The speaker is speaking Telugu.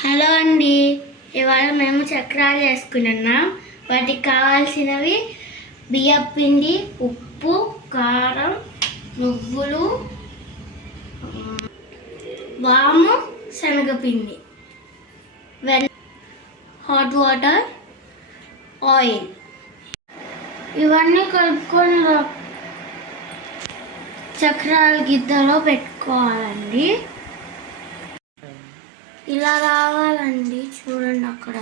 హలో అండి, ఇవాళ మేము చక్రాలు చేసుకున్నాం. వాటికి కావాల్సినవి బియ్యం పిండి, ఉప్పు, కారం, నువ్వులు, వాము, శనగపిండి, హాట్ వాటర్, ఆయిల్. ఇవన్నీ కలుపుకొని చక్రాల గిద్దలో పెట్టుకోవాలండి. ఇలా రావాలండి, చూడండి అక్కడ